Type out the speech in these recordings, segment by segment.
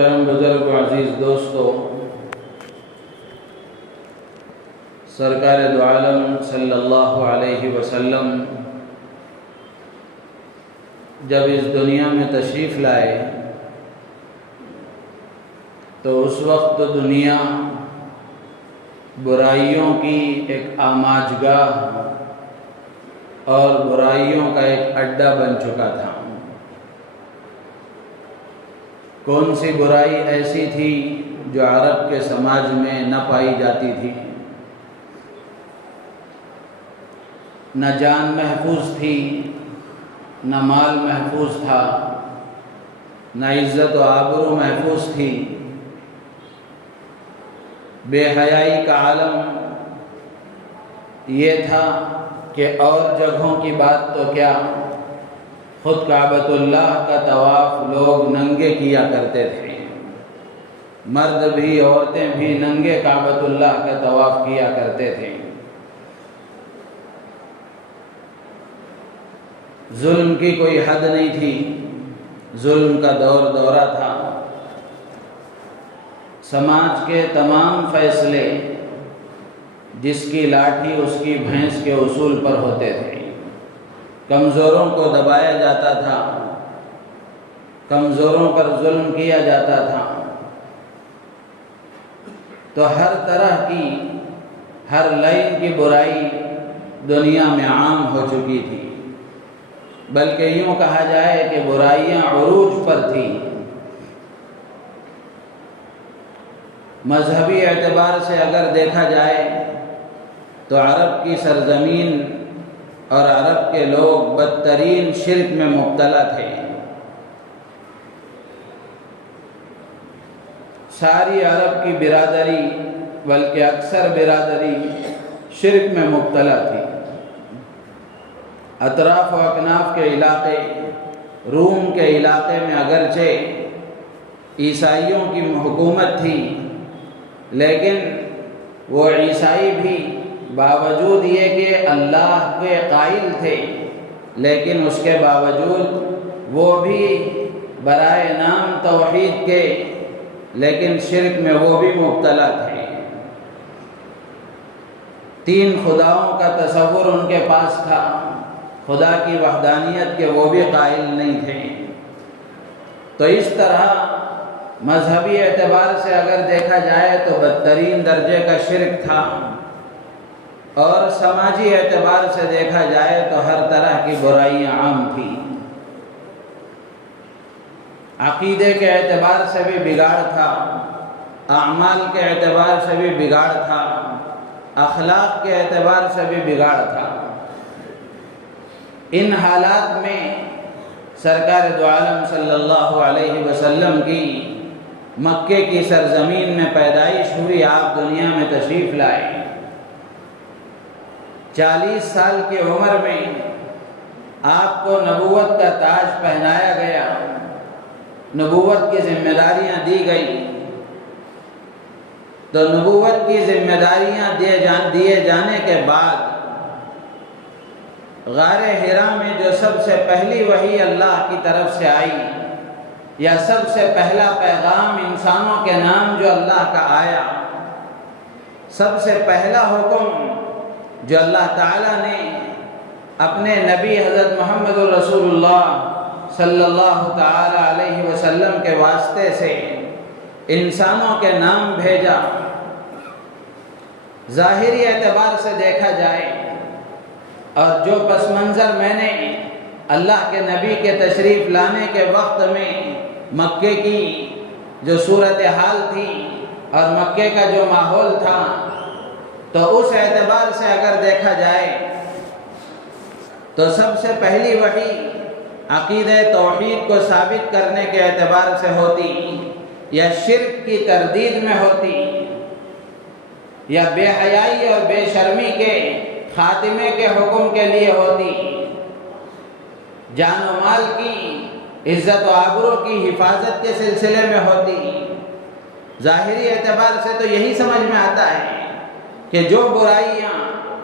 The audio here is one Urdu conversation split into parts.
محترم بزرگ و عزیز دوستو، سرکار دو عالم صلی اللہ علیہ وسلم جب اس دنیا میں تشریف لائے تو اس وقت دنیا برائیوں کی ایک آماجگاہ اور برائیوں کا ایک اڈا بن چکا تھا۔ کون سی برائی ایسی تھی جو عرب کے سماج میں نہ پائی جاتی تھی؟ نہ جان محفوظ تھی، نہ مال محفوظ تھا، نہ عزت و آبرو محفوظ تھی۔ بے حیائی کا عالم یہ تھا کہ اور جگہوں کی بات تو کیا، خود کعبۃ اللہ کا طواف لوگ ننگے کیا کرتے تھے، مرد بھی عورتیں بھی ننگے کعبۃ اللہ کا طواف کیا کرتے تھے۔ ظلم کی کوئی حد نہیں تھی، ظلم کا دور دورہ تھا۔ سماج کے تمام فیصلے جس کی لاٹھی اس کی بھینس کے اصول پر ہوتے تھے۔ کمزوروں کو دبایا جاتا تھا، کمزوروں پر ظلم کیا جاتا تھا۔ تو ہر طرح کی، ہر لائن کی برائی دنیا میں عام ہو چکی تھی، بلکہ یوں کہا جائے کہ برائیاں عروج پر تھیں۔ مذہبی اعتبار سے اگر دیکھا جائے تو عرب کی سرزمین اور عرب کے لوگ بدترین شرک میں مبتلا تھے۔ ساری عرب کی برادری، بلکہ اکثر برادری شرک میں مبتلا تھی۔ اطراف و اکناف کے علاقے، روم کے علاقے میں اگرچہ عیسائیوں کی حکومت تھی، لیکن وہ عیسائی بھی باوجود یہ کہ اللہ کے قائل تھے، لیکن اس کے باوجود وہ بھی برائے نام توحید کے، لیکن شرک میں وہ بھی مبتلا تھے۔ تین خداؤں کا تصور ان کے پاس تھا، خدا کی وحدانیت کے وہ بھی قائل نہیں تھے۔ تو اس طرح مذہبی اعتبار سے اگر دیکھا جائے تو بدترین درجے کا شرک تھا، اور سماجی اعتبار سے دیکھا جائے تو ہر طرح کی برائیاں عام تھیں۔ عقیدے کے اعتبار سے بھی بگاڑ تھا، اعمال کے اعتبار سے بھی بگاڑ تھا، اخلاق کے اعتبار سے بھی بگاڑ تھا۔ ان حالات میں سرکار دو عالم صلی اللہ علیہ وسلم کی مکے کی سرزمین میں پیدائش ہوئی، آپ دنیا میں تشریف لائے۔ 40 سال کی عمر میں آپ کو نبوت کا تاج پہنایا گیا، نبوت کی ذمہ داریاں دی گئی۔ تو نبوت کی ذمہ داریاں دیے جانے کے بعد غار حرا میں جو سب سے پہلی وحی اللہ کی طرف سے آئی، یا سب سے پہلا پیغام انسانوں کے نام جو اللہ کا آیا، سب سے پہلا حکم جو اللہ تعالیٰ نے اپنے نبی حضرت محمد رسول اللہ صلی اللہ تعالی علیہ وسلم کے واسطے سے انسانوں کے نام بھیجا، ظاہری اعتبار سے دیکھا جائے اور جو پس منظر میں نے اللہ کے نبی کے تشریف لانے کے وقت میں مکے کی جو صورتحال تھی اور مکے کا جو ماحول تھا، تو اس اعتبار سے اگر دیکھا جائے تو سب سے پہلی وحی عقیدہ توحید کو ثابت کرنے کے اعتبار سے ہوتی، یا شرک کی تردید میں ہوتی، یا بے حیائی اور بے شرمی کے خاتمے کے حکم کے لیے ہوتی، جان و مال کی، عزت و آبرو کی حفاظت کے سلسلے میں ہوتی۔ ظاہری اعتبار سے تو یہی سمجھ میں آتا ہے کہ جو برائیاں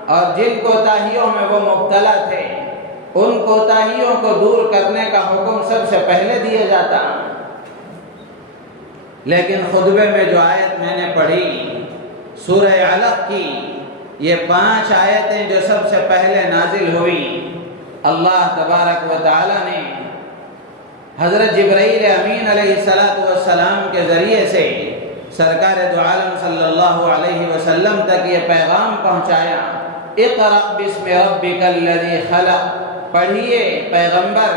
اور جن کوتاہیوں میں وہ مبتلا تھے، ان کوتاہیوں کو دور کرنے کا حکم سب سے پہلے دیا جاتا۔ لیکن خطبے میں جو آیت میں نے پڑھی سورہ علق کی، یہ 5 آیتیں جو سب سے پہلے نازل ہوئی، اللہ تبارک و تعالی نے حضرت جبرائیل امین علیہ السلام کے ذریعے سے سرکار دو عالم صلی اللہ علیہ وسلم تک یہ پیغام پہنچایا، اقرأ بسم ربک الذی خلق، پڑھیے پیغمبر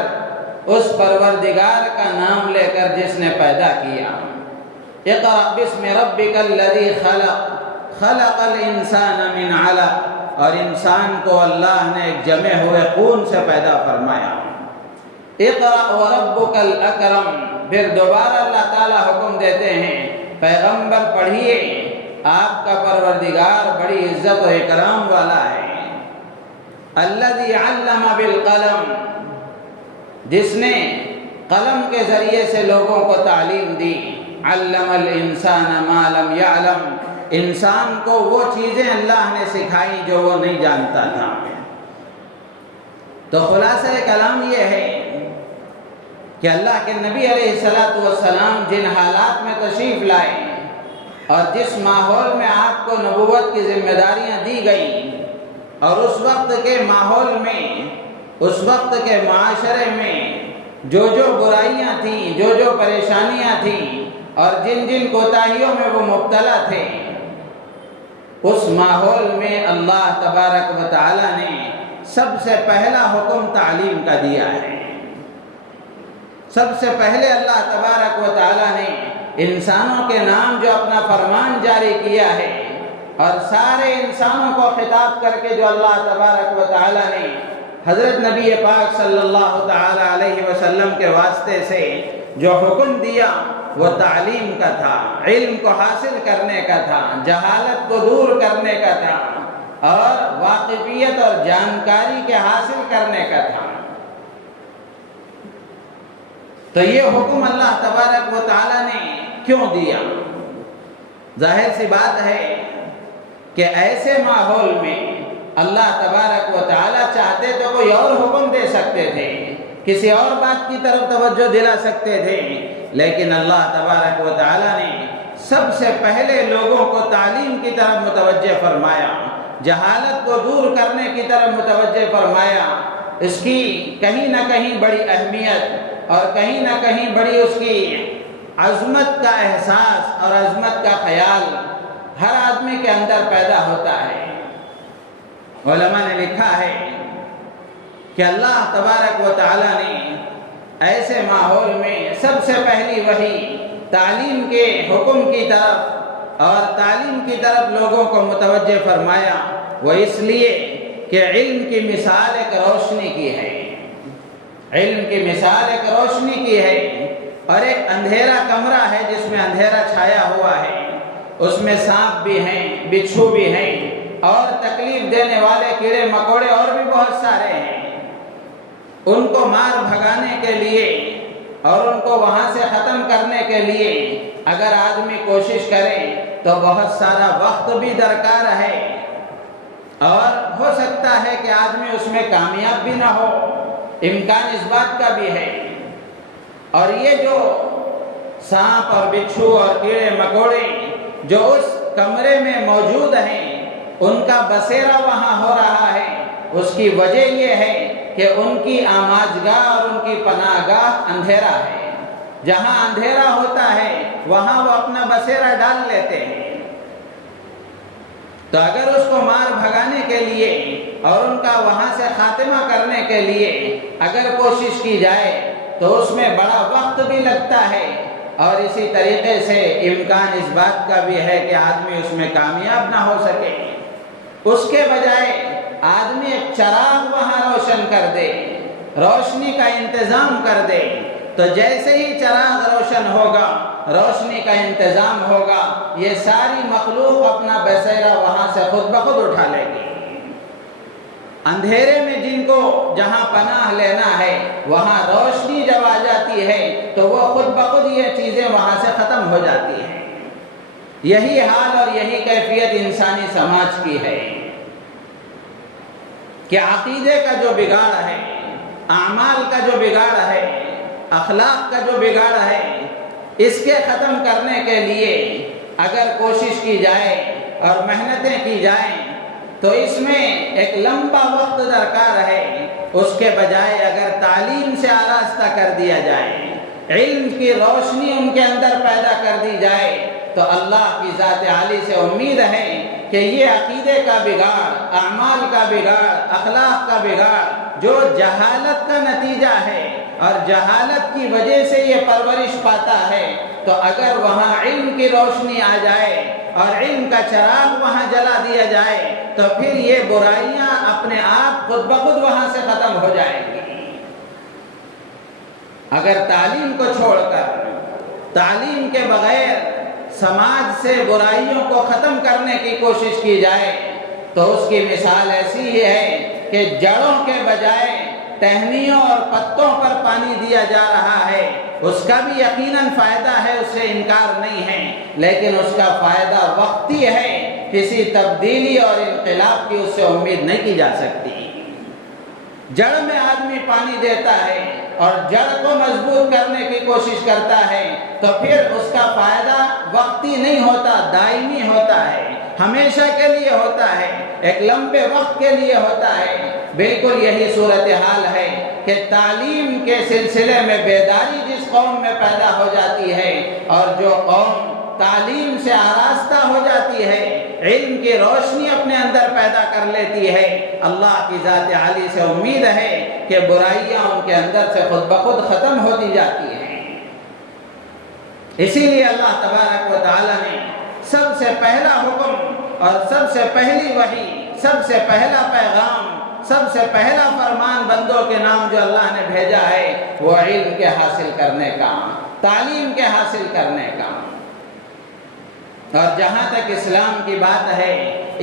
اس پروردگار کا نام لے کر جس نے پیدا کیا۔ اقرأ بسم ربک الذی خلق، خلق الانسان من علق، اور انسان کو اللہ نے ایک جمے ہوئے خون سے پیدا فرمایا۔ اقرأ وربک الاکرم، پھر دوبارہ اللہ تعالیٰ حکم دیتے ہیں پیغمبر پڑھیے، آپ کا پروردگار بڑی عزت و اکرام والا ہے۔ الذی علم بالقلم، جس نے قلم کے ذریعے سے لوگوں کو تعلیم دی۔ علم الانسان ما لم یعلم، انسان کو وہ چیزیں اللہ نے سکھائی جو وہ نہیں جانتا تھا۔ تو خلاصہ کلام یہ ہے کہ اللہ کے نبی علیہ السلام جن حالات میں تشریف لائے اور جس ماحول میں آپ کو نبوت کی ذمہ داریاں دی گئیں، اور اس وقت کے ماحول میں، اس وقت کے معاشرے میں جو برائیاں تھیں، جو پریشانیاں تھیں، اور جن کوتاہیوں میں وہ مبتلا تھے، اس ماحول میں اللہ تبارک و تعالی نے سب سے پہلا حکم تعلیم کا دیا ہے۔ سب سے پہلے اللہ تبارک و تعالی نے انسانوں کے نام جو اپنا فرمان جاری کیا ہے، اور سارے انسانوں کو خطاب کر کے جو اللہ تبارک و تعالی نے حضرت نبی پاک صلی اللہ تعالی علیہ وسلم کے واسطے سے جو حکم دیا وہ تعلیم کا تھا، علم کو حاصل کرنے کا تھا، جہالت کو دور کرنے کا تھا، اور واقفیت اور جانکاری کے حاصل کرنے کا تھا۔ تو یہ حکم اللہ تبارک و تعالی نے کیوں دیا؟ ظاہر سی بات ہے کہ ایسے ماحول میں اللہ تبارک و تعالی چاہتے تو کوئی اور حکم دے سکتے تھے، کسی اور بات کی طرف توجہ دلا سکتے تھے، لیکن اللہ تبارک و تعالی نے سب سے پہلے لوگوں کو تعلیم کی طرف متوجہ فرمایا، جہالت کو دور کرنے کی طرف متوجہ فرمایا۔ اس کی کہیں نہ کہیں بڑی اہمیت اور کہیں نہ کہیں بڑی اس کی عظمت کا احساس اور عظمت کا خیال ہر آدمی کے اندر پیدا ہوتا ہے۔ علماء نے لکھا ہے کہ اللہ تبارک و تعالی نے ایسے ماحول میں سب سے پہلی وحی تعلیم کے حکم کی طرف اور تعلیم کی طرف لوگوں کو متوجہ فرمایا، وہ اس لیے کہ علم کی مثال ایک روشنی کی ہے، علم کی مثال ایک روشنی کی ہے، اور ایک اندھیرا کمرہ ہے جس میں اندھیرا چھایا ہوا ہے، اس میں سانپ بھی ہیں، بچھو بھی ہیں، اور تکلیف دینے والے کیڑے مکوڑے اور بھی بہت سارے ہیں۔ ان کو مار بھگانے کے لیے اور ان کو وہاں سے ختم کرنے کے لیے اگر آدمی کوشش کرے تو بہت سارا وقت بھی درکار ہے، اور ہو سکتا ہے کہ آدمی اس میں کامیاب بھی نہ ہو، امکان اس بات کا بھی ہے۔ اور یہ جو سانپ اور بچھو اور کیڑے مکوڑے جو اس کمرے میں موجود ہیں، ان کا بسیرا وہاں ہو رہا ہے، اس کی وجہ یہ ہے کہ ان کی آماجگاہ اور ان کی پناہ گاہ اندھیرا ہے۔ جہاں اندھیرا ہوتا ہے وہاں وہ اپنا بسیرا ڈال لیتے ہیں۔ تو اگر اس کو مار بھگانے کے لیے اور ان کا وہاں سے خاتمہ کرنے کے لیے اگر کوشش کی جائے تو اس میں بڑا وقت بھی لگتا ہے، اور اسی طریقے سے امکان اس بات کا بھی ہے کہ آدمی اس میں کامیاب نہ ہو سکے۔ اس کے بجائے آدمی ایک چراغ وہاں روشن کر دے، روشنی کا انتظام کر دے، تو جیسے ہی چراغ روشن ہوگا، روشنی کا انتظام ہوگا، یہ ساری مخلوق اپنا بسیرا وہاں سے خود بخود اٹھا لے گی۔ اندھیرے میں جن کو جہاں پناہ لینا ہے وہاں روشنی جب آ جاتی ہے تو وہ خود بخود یہ چیزیں وہاں سے ختم ہو جاتی ہیں۔ یہی حال اور یہی کیفیت انسانی سماج کی ہے کہ عقیدے کا جو بگاڑ ہے، اعمال کا جو بگاڑ ہے، اخلاق کا جو بگاڑ ہے، اس کے ختم کرنے کے لیے اگر کوشش کی جائے اور محنتیں کی جائیں تو اس میں ایک لمبا وقت درکار ہے۔ اس کے بجائے اگر تعلیم سے آراستہ کر دیا جائے، علم کی روشنی ان کے اندر پیدا کر دی جائے، تو اللہ کی ذات عالی سے امید ہے کہ یہ عقیدے کا بگاڑ، اعمال کا بگاڑ، اخلاق کا بگاڑ جو جہالت کا نتیجہ ہے اور جہالت کی وجہ سے یہ پرورش پاتا ہے، تو اگر وہاں علم کی روشنی آ جائے اور علم کا چراغ وہاں جلا دیا جائے تو پھر یہ برائیاں اپنے آپ خود بخود وہاں سے ختم ہو جائیں گی۔ اگر تعلیم کو چھوڑ کر، تعلیم کے بغیر سماج سے برائیوں کو ختم کرنے کی کوشش کی جائے تو اس کی مثال ایسی ہی ہے کہ جڑوں کے بجائے ٹہنیوں اور پتوں پر پانی دیا جا رہا ہے۔ اس کا بھی یقیناً فائدہ ہے، اس سے انکار نہیں ہے، لیکن اس کا فائدہ وقتی ہے، کسی تبدیلی اور انقلاب کی اس سے امید نہیں کی جا سکتی۔ جڑ میں آدمی پانی دیتا ہے اور جڑ کو مضبوط کرنے کی کوشش کرتا ہے تو پھر اس کا فائدہ وقتی نہیں ہوتا، دائمی ہوتا ہے، ہمیشہ کے لیے ہوتا ہے، ایک لمبے وقت کے لیے ہوتا ہے۔ بالکل یہی صورتحال ہے کہ تعلیم کے سلسلے میں بیداری جس قوم میں پیدا ہو جاتی ہے اور جو قوم تعلیم سے آراستہ ہو جاتی ہے، علم کی روشنی اپنے اندر پیدا کر لیتی ہے، اللہ کی ذات عالی سے امید ہے کہ برائیاں ان کے اندر سے خود بخود ختم ہوتی جاتی ہیں۔ اسی لیے اللہ تبارک و تعالی نے سب سے پہلا حکم اور سب سے پہلی وحی، سب سے پہلا پیغام، سب سے پہلا فرمان بندوں کے نام جو اللہ نے بھیجا ہے وہ علم کے حاصل کرنے کا، تعلیم کے حاصل کرنے کا۔ اور جہاں تک اسلام کی بات ہے،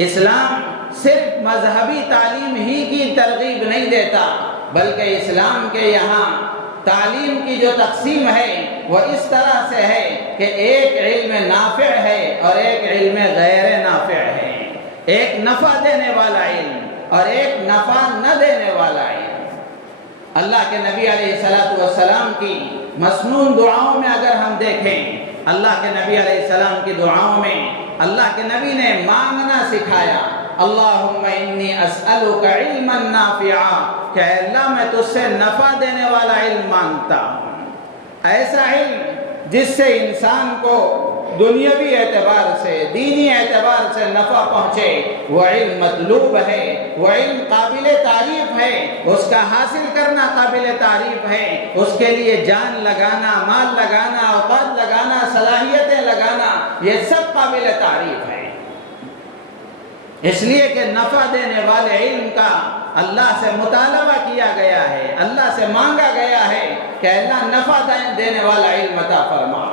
اسلام صرف مذہبی تعلیم ہی کی ترغیب نہیں دیتا، بلکہ اسلام کے یہاں تعلیم کی جو تقسیم ہے وہ اس طرح سے ہے کہ ایک علم نافع ہے اور ایک علم غیر نافع ہے، ایک نفع دینے والا علم اور ایک نفع نہ دینے والا علم۔ اللہ کے نبی علیہ السلام کی مسنون دعاؤں میں اگر ہم دیکھیں، اللہ کے نبی علیہ السلام کی دعاؤں میں اللہ کے نبی نے مانگنا سکھایا، اللہم انی اسألک علما نافعا، کہ اللہ میں تجھ سے نفع دینے والا علم مانگتا ہوں، ایسا علم جس سے انسان کو دنیاوی اعتبار سے، دینی اعتبار سے نفع پہنچے، وہ علم مطلوب ہے، وہ علم قابل تعریف ہے، اس کا حاصل کرنا قابل تعریف ہے، اس کے لیے جان لگانا، مال لگانا، اوقات لگانا، صلاحیتیں لگانا، یہ سب قابل تعریف ہے۔ اس لیے کہ نفع دینے والے علم کا اللہ سے مطالبہ کیا گیا ہے، اللہ سے مانگا گیا ہے کہ اللہ نفع دینے والا علم عطا فرما۔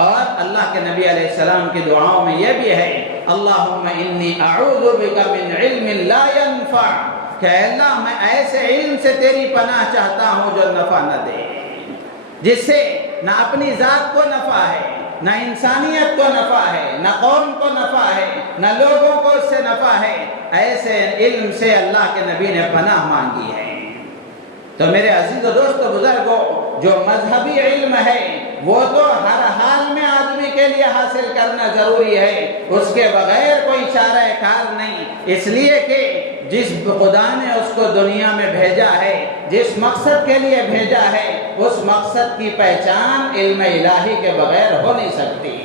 اور اللہ کے نبی علیہ السلام کی دعاؤں میں یہ بھی ہے، اللہم انی اعوذ بک من علم لا ينفع، کہ اللہ میں ایسے علم سے تیری پناہ چاہتا ہوں جو نفع نہ دے، جس سے نہ اپنی ذات کو نفع ہے، نہ انسانیت کو نفع ہے، نہ قوم کو نفع ہے، نہ لوگوں کو اس سے نفع ہے، ایسے علم سے اللہ کے نبی نے پناہ مانگی ہے۔ تو میرے عزیز و دوست و بزرگوں، جو مذہبی علم ہے وہ تو ہر حال میں آدمی کے لیے حاصل کرنا ضروری ہے، اس کے بغیر کوئی چارہ کار نہیں، اس لیے کہ جس خدا نے اس کو دنیا میں بھیجا ہے، جس مقصد کے لیے بھیجا ہے، اس مقصد کی پہچان علم الہی کے بغیر ہو نہیں سکتی۔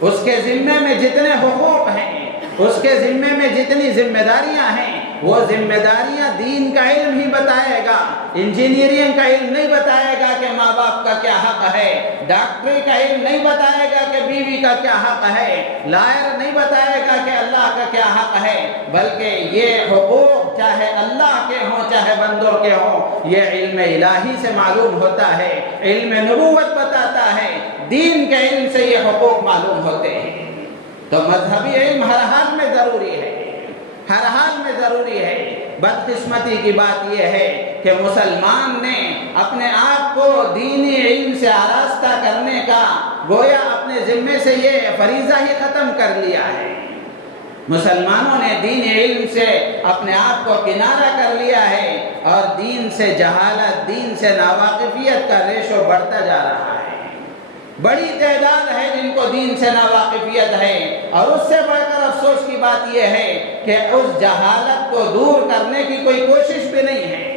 اس کے ذمے میں جتنے حقوق ہیں، اس کے ذمے میں جتنی ذمہ داریاں ہیں، وہ ذمہ داریاں دین کا علم ہی بتائے گا، انجینئرنگ کا علم نہیں بتائے گا کہ ماں باپ کا کیا حق ہے، ڈاکٹری کا علم نہیں بتائے گا کہ بیوی کا کیا حق ہے، لائر نہیں بتائے گا کہ اللہ کا کیا حق ہے، بلکہ یہ حقوق چاہے اللہ کے ہوں چاہے بندوں کے ہوں، یہ علم الہی سے معلوم ہوتا ہے، علم نبوت بتاتا ہے، دین کے علم سے یہ حقوق معلوم ہوتے ہیں۔ تو مذہبی علم ہر حال میں ضروری ہے، ہر حال میں ضروری ہے۔ بدقسمتی کی بات یہ ہے کہ مسلمان نے اپنے آپ کو دینی علم سے آراستہ کرنے کا گویا اپنے ذمے سے یہ فریضہ ہی ختم کر لیا ہے۔ مسلمانوں نے دینی علم سے اپنے آپ کو کنارہ کر لیا ہے اور دین سے جہالت، دین سے ناواقفیت کا ریشو بڑھتا جا رہا ہے۔ بڑی تعداد ہے جن کو دین سے ناواقفیت ہے، اور اس سے بڑھ کر افسوس کی بات یہ ہے کہ اس جہالت کو دور کرنے کی کوئی کوشش بھی نہیں ہے۔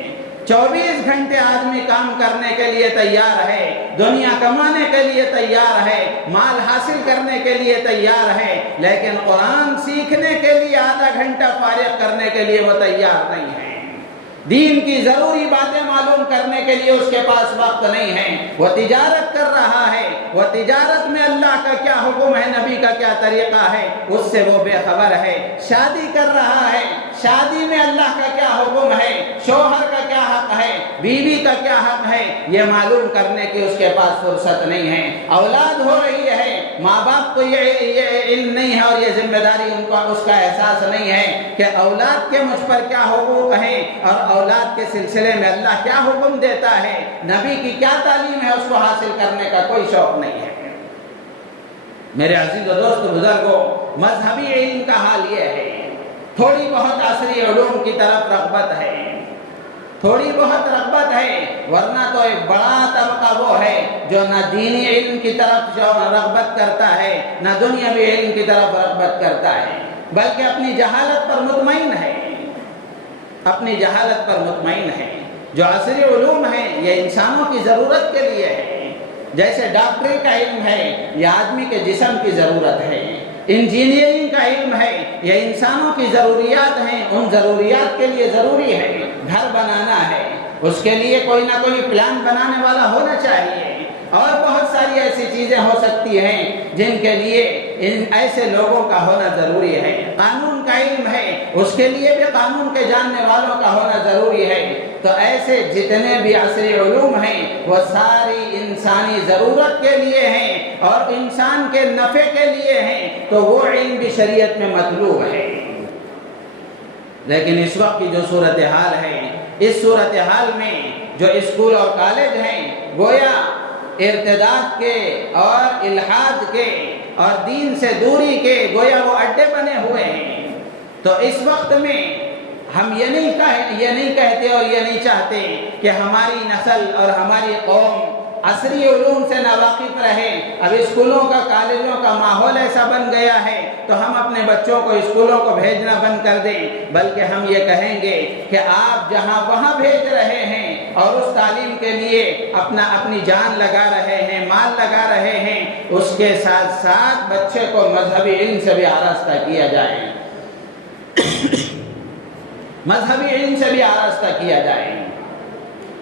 24 گھنٹے آدمی کام کرنے کے لیے تیار ہے، دنیا کمانے کے لیے تیار ہے، مال حاصل کرنے کے لیے تیار ہے، لیکن قرآن سیکھنے کے لیے آدھا گھنٹہ فارغ کرنے کے لیے وہ تیار نہیں ہے۔ دین کی ضروری باتیں معلوم کرنے کے لیے اس کے پاس وقت نہیں ہے۔ وہ تجارت کر رہا ہے، وہ تجارت میں اللہ کا کیا حکم ہے، نبی کا کیا طریقہ ہے، اس سے وہ بے خبر ہے۔ شادی کر رہا ہے، شادی میں اللہ کا کیا حکم ہے، شوہر کا کیا حق ہے، بیوی کا کیا حق ہے، یہ معلوم کرنے کی اس کے پاس فرصت نہیں ہے۔ اولاد ہو رہی ہے، ماں باپ کو یہ علم نہیں ہے اور یہ ذمہ داری ان کو اس کا احساس نہیں ہے کہ اولاد کے مجھ پر کیا حقوق ہیں اور اولاد کے سلسلے میں اللہ کیا حکم دیتا ہے، نبی کی کیا تعلیم ہے، اس کو حاصل کرنے کا کوئی شوق نہیں ہے۔ میرے عزیز و دوست بزرگوں، مذہبی علم کا حال یہ ہے، تھوڑی بہت عصری علوم کی طرف رغبت ہے، تھوڑی بہت رغبت ہے، ورنہ تو ایک بڑا طبقہ وہ ہے جو نہ دینی علم کی طرف رغبت کرتا ہے، نہ دنیاوی علم کی طرف رغبت کرتا ہے، بلکہ اپنی جہالت پر مطمئن ہے، اپنی جہالت پر مطمئن ہے۔ جو عصری علوم ہیں یہ انسانوں کی ضرورت کے لیے ہے، جیسے ڈاکٹری کا علم ہے یہ آدمی کے جسم کی ضرورت ہے، انجینئرنگ کا علم ہے یہ انسانوں کی ضروریات ہیں، ان ضروریات کے لیے ضروری ہے۔ گھر بنانا ہے، اس کے لیے کوئی نہ کوئی پلان بنانے والا ہونا چاہیے، اور بہت ساری ایسی چیزیں ہو سکتی ہیں جن کے لیے ان ایسے لوگوں کا ہونا ضروری ہے۔ قانون کا علم ہے، اس کے لیے بھی قانون کے جاننے والوں کا ہونا ضروری ہے۔ تو ایسے جتنے بھی عصری علوم ہیں وہ ساری انسانی ضرورت کے لیے ہیں اور انسان کے نفع کے لیے ہیں، تو وہ علم بھی شریعت میں مطلوب ہے۔ لیکن اس وقت کی جو صورتحال ہے، اس صورتحال میں جو اسکول اور کالج ہیں گویا ارتداد کے اور الحاد کے اور دین سے دوری کے گویا وہ اڈے بنے ہوئے ہیں۔ تو اس وقت میں ہم یہ نہیں کہتے اور یہ نہیں چاہتے کہ ہماری نسل اور ہماری قوم عصری علوم سے ناواقف رہے۔ اب اسکولوں کا کالجوں کا ماحول ایسا بن گیا ہے تو ہم اپنے بچوں کو اسکولوں کو بھیجنا بند کر دیں، بلکہ ہم یہ کہیں گے کہ آپ جہاں وہاں بھیج رہے ہیں اور اس تعلیم کے لیے اپنی جان لگا رہے ہیں، مال لگا رہے ہیں، اس کے ساتھ ساتھ بچے کو مذہبی علم سے بھی آراستہ کیا جائے، مذہبی علم سے بھی آراستہ کیا جائے،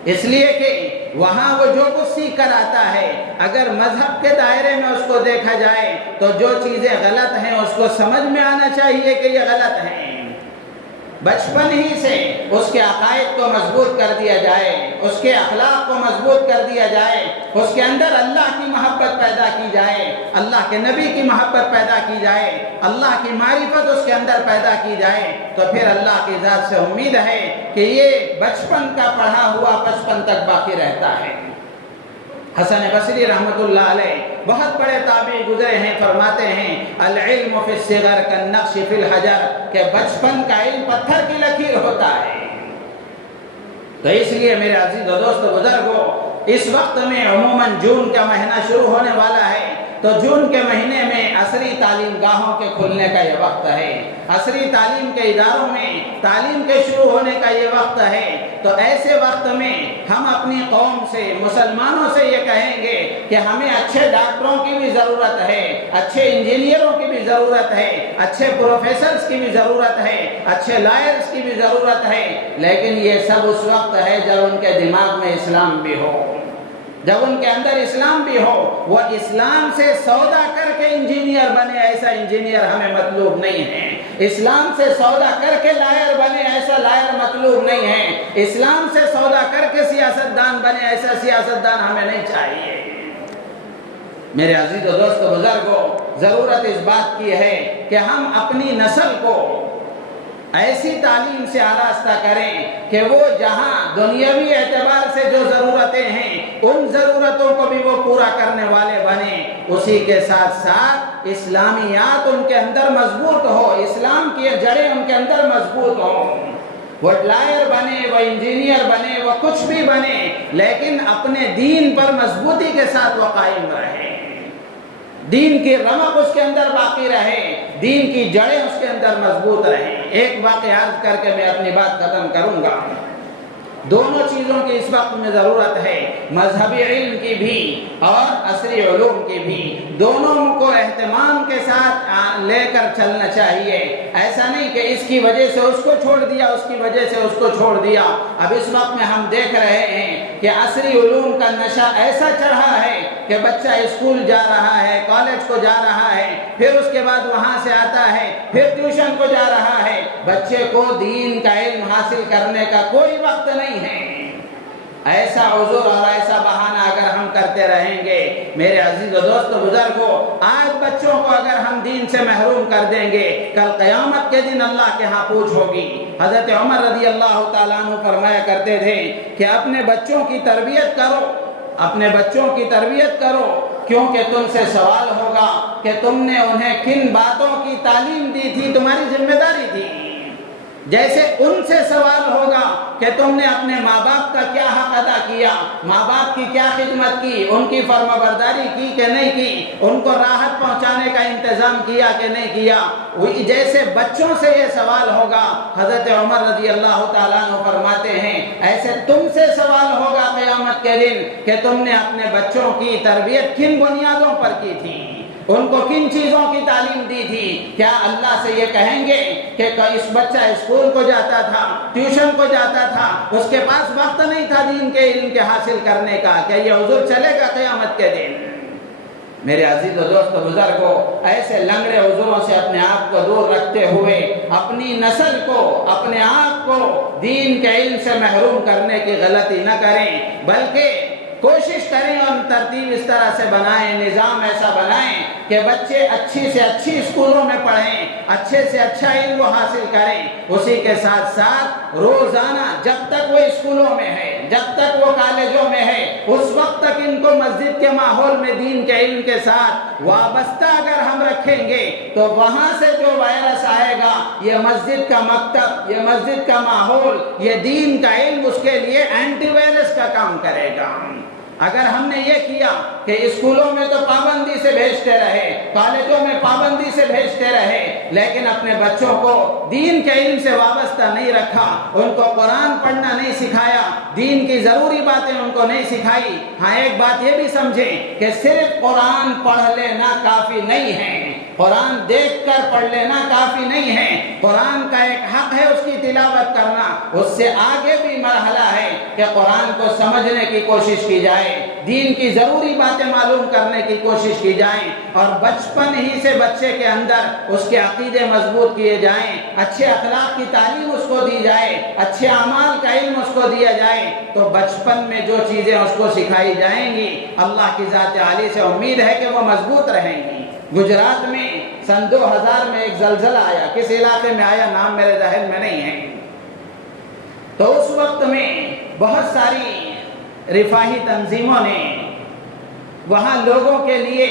اس لیے کہ وہاں وہ جو کچھ سیکھ کر آتا ہے اگر مذہب کے دائرے میں اس کو دیکھا جائے تو جو چیزیں غلط ہیں اس کو سمجھ میں آنا چاہیے کہ یہ غلط ہیں۔ بچپن ہی سے اس کے عقائد کو مضبوط کر دیا جائے، اس کے اخلاق کو مضبوط کر دیا جائے، اس کے اندر اللہ کی محبت پیدا کی جائے، اللہ کے نبی کی محبت پیدا کی جائے، اللہ کی معرفت اس کے اندر پیدا کی جائے، تو پھر اللہ کی ذات سے امید ہے کہ یہ بچپن کا پڑھا ہوا بچپن تک باقی رہتا ہے۔ حسن بصری رحمۃ اللہ علیہ بہت بڑے تابعی گزرے ہیں، فرماتے ہیں العلم فی الصغر کالنقش فی الحجر، کہ بچپن کا علم پتھر کی لکیر ہوتا ہے۔ تو اس لیے میرے عزیز و دوست بزرگوں، اس وقت میں عموماً جون کا مہینہ شروع ہونے والا ہے، تو جون کے مہینے میں عصری تعلیم گاہوں کے کھلنے کا یہ وقت ہے، عصری تعلیم کے اداروں میں تعلیم کے شروع ہونے کا یہ وقت ہے۔ تو ایسے وقت میں ہم اپنی قوم سے، مسلمانوں سے یہ کہیں گے کہ ہمیں اچھے ڈاکٹروں کی بھی ضرورت ہے، اچھے انجینئروں کی بھی ضرورت ہے، اچھے پروفیسرز کی بھی ضرورت ہے، اچھے لائرز کی بھی ضرورت ہے، لیکن یہ سب اس وقت ہے جب ان کے دماغ میں اسلام بھی ہو، جب ان کے اندر اسلام بھی ہو۔ وہ اسلام سے سودا کر کے انجینئر بنے، ایسا انجینئر ہمیں مطلوب نہیں ہے۔ اسلام سے سودا کر کے لائر بنے، ایسا لائر مطلوب نہیں ہے۔ اسلام سے سودا کر کے سیاستدان بنے، ایسا سیاستدان ہمیں نہیں چاہیے۔ میرے عزیز و دوست بزرگوں، ضرورت اس بات کی ہے کہ ہم اپنی نسل کو ایسی تعلیم سے آراستہ کریں کہ وہ جہاں دنیاوی اعتبار سے جو ضرورتیں ہیں ان ضرورتوں کو بھی وہ پورا کرنے والے بنیں، اسی کے ساتھ ساتھ اسلامیات ان کے اندر مضبوط ہو، اسلام کی جڑیں ان کے اندر مضبوط ہوں۔ وہ لائر بنے، وہ انجینئر بنے، وہ کچھ بھی بنے، لیکن اپنے دین پر مضبوطی کے ساتھ وہ قائم رہے۔ دین کی رمق اس کے اندر باقی رہے، دین کی جڑیں اس کے اندر مضبوط رہیں۔ ایک واقعہ عرض کر کے میں اپنی بات ختم کروں گا۔ دونوں چیزوں کی اس وقت میں ضرورت ہے، مذہبی علم کی بھی اور عصری علوم کی بھی، دونوں کو اہتمام کے ساتھ لے کر چلنا چاہیے۔ ایسا نہیں کہ اس کی وجہ سے اس کو چھوڑ دیا، اس کی وجہ سے اس کو چھوڑ دیا۔ اب اس وقت میں ہم دیکھ رہے ہیں کہ عصری علوم کا نشہ ایسا چڑھا ہے کہ بچہ اسکول جا رہا ہے، کالج کو جا رہا ہے، پھر اس کے بعد وہاں سے آتا ہے، پھر ٹیوشن کو جا رہا ہے۔ بچے کو دین کا علم حاصل کرنے کا کوئی وقت نہیں ہے۔ ایسا عذر اور ایسا بہانہ اگر ہم کرتے رہیں گے میرے عزیز و دوست بزرگوں، آج بچوں کو اگر ہم دین سے محروم کر دیں گے، کل قیامت کے دن اللہ کے ہاں پوچھ ہوگی۔ حضرت عمر رضی اللہ تعالیٰ عنہ فرمایا کرتے تھے کہ اپنے بچوں کی تربیت کرو، اپنے بچوں کی تربیت کرو، کیونکہ تم سے سوال ہوگا کہ تم نے انہیں کن باتوں کی تعلیم دی تھی، تمہاری ذمہ داری تھی۔ جیسے ان سے سوال ہوگا کہ تم نے اپنے ماں باپ کا کیا حق ادا کیا، ماں باپ کی کیا خدمت کی، ان کی فرما برداری کی کہ نہیں کی، ان کو راحت پہنچانے کا انتظام کیا کہ نہیں کیا، جیسے بچوں سے یہ سوال ہوگا، حضرت عمر رضی اللہ تعالیٰ عنہ فرماتے ہیں ایسے تم سے سوال ہوگا قیامت کے دن کہ تم نے اپنے بچوں کی تربیت کن بنیادوں پر کی تھی، ان کو کن چیزوں کی تعلیم دی تھی۔ کیا اللہ سے یہ کہیں گے کہ اس بچہ اسکول کو جاتا تھا، ٹیوشن کو جاتا تھا، اس کے پاس وقت نہیں تھا دین کے علم کے حاصل کرنے کا، کیا یہ عذر چلے گا قیامت کے دن؟ میرے عزیز و دوست بزرگوں، ایسے لنگڑے عذروں سے اپنے آپ کو دور رکھتے ہوئے اپنی نسل کو، اپنے آپ کو دین کے علم سے محروم کرنے کی غلطی نہ کریں، بلکہ کوشش کریں اور ترتیب اس طرح سے بنائیں، نظام ایسا بنائیں کہ بچے اچھی سے اچھی اسکولوں میں پڑھیں، اچھے سے اچھا علم حاصل کریں۔ اسی کے ساتھ ساتھ روزانہ جب تک وہ اسکولوں میں ہے، جب تک وہ کالجوں میں ہے، اس وقت تک ان کو مسجد کے ماحول میں دین کے علم کے ساتھ وابستہ اگر ہم رکھیں گے تو وہاں سے جو وائرس آئے گا، یہ مسجد کا مکتب، یہ مسجد کا ماحول، یہ دین کا علم اس کے لیے اینٹی وائرس کا کام کرے گا۔ اگر ہم نے یہ کیا کہ اسکولوں میں تو پابندی سے بھیجتے رہے، کالجوں میں پابندی سے بھیجتے رہے، لیکن اپنے بچوں کو دین کے علم سے وابستہ نہیں رکھا، ان کو قرآن پڑھنا نہیں سکھایا، دین کی ضروری باتیں ان کو نہیں سکھائی۔ ہاں ایک بات یہ بھی سمجھیں کہ صرف قرآن پڑھ لینا کافی نہیں ہے، قرآن دیکھ کر پڑھ لینا کافی نہیں ہے، قرآن کا ایک حق ہے اس کی تلاوت کرنا، اس سے آگے بھی مرحلہ ہے کہ قرآن کو سمجھنے کی کوشش کی جائے، دین کی ضروری باتیں معلوم کرنے کی کوشش کی جائیں، اور بچپن ہی سے بچے کے اندر اس کے عقیدے مضبوط کیے جائیں، اچھے اخلاق کی تعلیم اس کو دی جائے، اچھے اعمال کا علم اس کو دیا جائے، تو بچپن میں جو چیزیں اس کو سکھائی جائیں گی اللہ کی ذات عالی سے امید ہے کہ وہ مضبوط رہیں گی۔ گجرات میں سن 2000 میں ایک زلزلہ آیا، کس علاقے میں آیا نام میرے ذہن میں نہیں ہے، تو اس وقت میں بہت ساری رفاہی تنظیموں نے وہاں لوگوں کے لیے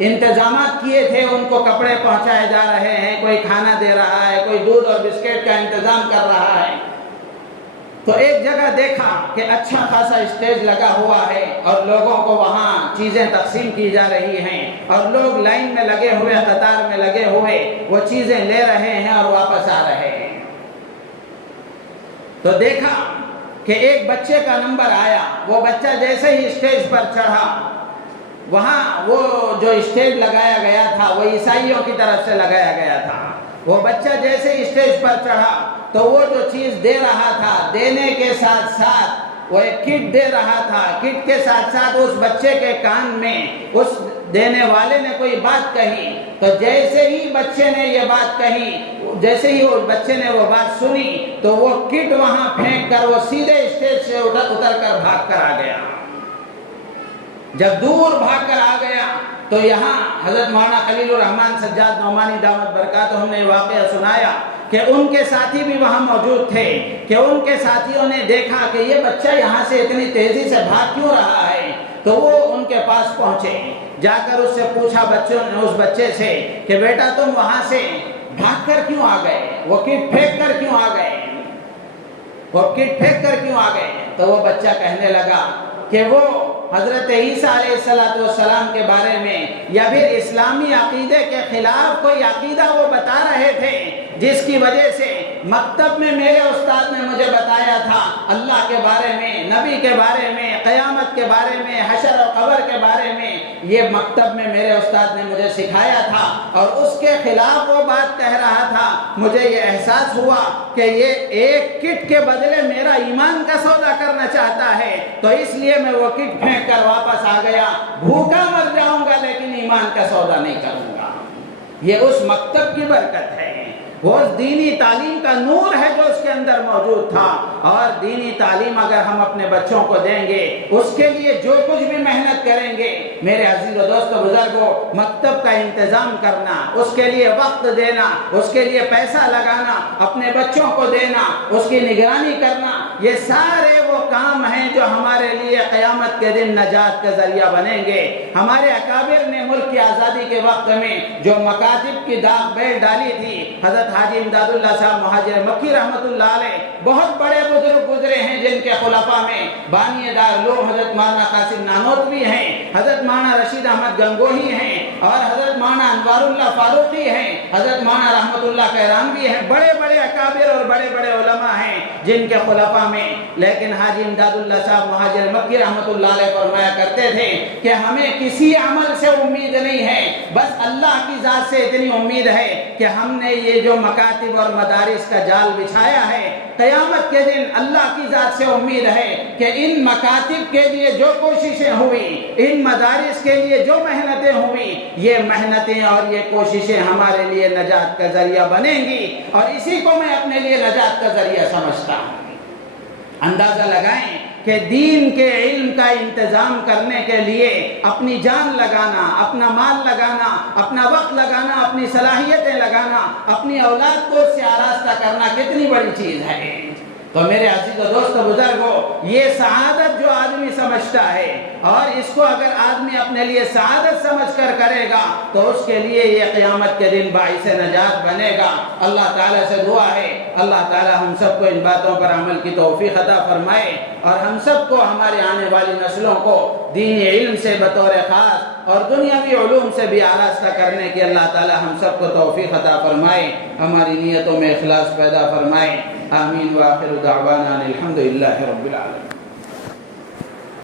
انتظامات کیے تھے، ان کو کپڑے پہنچائے جا رہے ہیں، کوئی کھانا دے رہا ہے، کوئی دودھ اور بسکٹ کا انتظام کر رہا ہے۔ تو ایک جگہ دیکھا کہ اچھا خاصا اسٹیج لگا ہوا ہے اور لوگوں کو وہاں چیزیں تقسیم کی جا رہی ہیں، اور لوگ لائن میں لگے ہوئے، قطار میں لگے ہوئے وہ چیزیں لے رہے ہیں اور واپس آ رہے ہیں۔ تو دیکھا کہ ایک بچے کا نمبر آیا، وہ بچہ جیسے ہی اسٹیج پر چڑھا، وہاں وہ جو اسٹیج لگایا گیا تھا وہ عیسائیوں کی طرف سے لگایا گیا تھا، وہ بچہ جیسے ہی اسٹیج پر چڑھا تو وہ جو چیز دے رہا تھا، دینے کے ساتھ ساتھ وہ ایک کٹ دے رہا تھا، کٹ کے ساتھ ساتھ اس بچے کے کان میں اس دینے والے نے کوئی بات کہی، تو جیسے ہی بچے نے یہ بات کہی، جیسے ہی وہ بچے نے وہ بات سنی تو وہ کٹ وہاں پھینک کر وہ سیدھے اسٹیج سے اتر کر بھاگ کر آ گیا۔ جب دور بھاگ کر آ گیا تو یہاں حضرت مولانا خلیل الرحمن سجاد نعمانی دامت برکاتہ نے واقعہ سنایا کہ ان کے ساتھی بھی وہاں موجود تھے، کہ ان کے ساتھیوں نے دیکھا کہ یہ بچہ یہاں سے اتنی تیزی سے بھاگ کیوں رہا ہے، تو وہ ان کے پاس پہنچے، جا کر اس سے پوچھا بچوں نے اس بچے سے کہ بیٹا تم وہاں سے بھاگ کر کیوں آ گئے، وہ کٹ پھینک کر کیوں آ گئے، وہ کٹ پھینک کر کیوں آ گئے؟ تو وہ بچہ کہنے لگا کہ وہ حضرت عیسیٰ علیہ السلام کے بارے میں یا پھر اسلامی عقیدے کے خلاف کوئی عقیدہ وہ بتا رہے تھے، جس کی وجہ سے مکتب میں میرے استاد نے مجھے بتایا تھا اللہ کے بارے میں، نبی کے بارے میں، قیامت کے بارے میں، حشر و قبر کے بارے میں، یہ مکتب میں میرے استاد نے مجھے سکھایا تھا، اور اس کے خلاف وہ بات کہہ رہا تھا۔ مجھے یہ احساس ہوا کہ یہ ایک کٹ کے بدلے میرا ایمان کا سودا کرنا چاہتا ہے، تو اس لیے میں وہ کٹ پھینک کر واپس آ گیا۔ بھوکا مر جاؤں گا لیکن ایمان کا سودا نہیں کروں گا۔ یہ اس مکتب کی برکت ہے، وہ دینی تعلیم کا نور ہے جو اس کے اندر موجود تھا۔ اور دینی تعلیم اگر ہم اپنے بچوں کو دیں گے، اس کے لیے جو کچھ بھی محنت کریں گے، میرے عزیز و دوست بزرگوں، مکتب کا انتظام کرنا، اس کے لیے وقت دینا، اس کے لیے پیسہ لگانا، اپنے بچوں کو دینا، اس کی نگرانی کرنا، یہ سارے وہ کام ہیں جو ہمارے لیے قیامت کے دن نجات کا ذریعہ بنیں گے۔ ہمارے اکابر نے ملک کی آزادی کے وقت میں جو مکاتب کی داغ بیل ڈالی تھی، حضرت حاجی امداد اللہ صاحب مہاجر مکی رحمۃ اللہ علیہ، بہت بڑے بزرگ گزرے ہیں جن کے خلفاء میں بانی دارالعلوم حضرت مولانا قاسم نانوتوی ہیں، حضرت مولانا رشید احمد گنگوہی ہیں، اور حضرت مولانا انوار اللہ فاروقی ہیں، حضرت مولانا رحمت اللہ کیرانوی ہیں، بڑے بڑے اکابر اور بڑے بڑے علماء ہیں جن کے خلفاء میں۔ لیکن حاجی امداد اللہ صاحب مہاجر مکی رحمۃ اللہ علیہ فرمایا کرتے تھے کہ ہمیں کسی عمل سے امید نہیں ہے، بس اللہ کی ذات سے اتنی امید ہے کہ ہم نے یہ جو مکاتب اور مدارس کا جال بچھایا ہے، قیامت کے دن اللہ کی ذات سے امید ہے کہ ان مکاتب کے لیے جو کوششیں ہوئی، ان مدارس کے لیے جو محنتیں ہوئی، یہ محنتیں اور یہ کوششیں ہمارے لیے نجات کا ذریعہ بنیں گی، اور اسی کو میں اپنے لیے نجات کا ذریعہ سمجھتا ہوں۔ اندازہ لگائیں کہ دین کے علم کا انتظام کرنے کے لیے اپنی جان لگانا، اپنا مال لگانا، اپنا وقت لگانا، اپنی صلاحیتیں لگانا، اپنی اولاد کو اس سے آراستہ کرنا کتنی بڑی چیز ہے۔ تو میرے عزیز و دوست بزرگوں، یہ سعادت جو آدمی سمجھتا ہے، اور اس کو اگر آدمی اپنے لیے سعادت سمجھ کر کرے گا تو اس کے لیے یہ قیامت کے دن باعث نجات بنے گا۔ اللہ تعالیٰ سے دعا ہے اللہ تعالیٰ ہم سب کو ان باتوں پر عمل کی توفیق عطا فرمائے، اور ہم سب کو ہمارے آنے والی نسلوں کو دینی علم سے بطور خاص اور دنیاوی علوم سے بھی آراستہ کرنے کی اللہ تعالیٰ ہم سب کو توفیق عطا فرمائے، ہماری نیتوں میں اخلاص پیدا فرمائے۔ آمین وآخر دعوانا الحمدللہ رب العالمین۔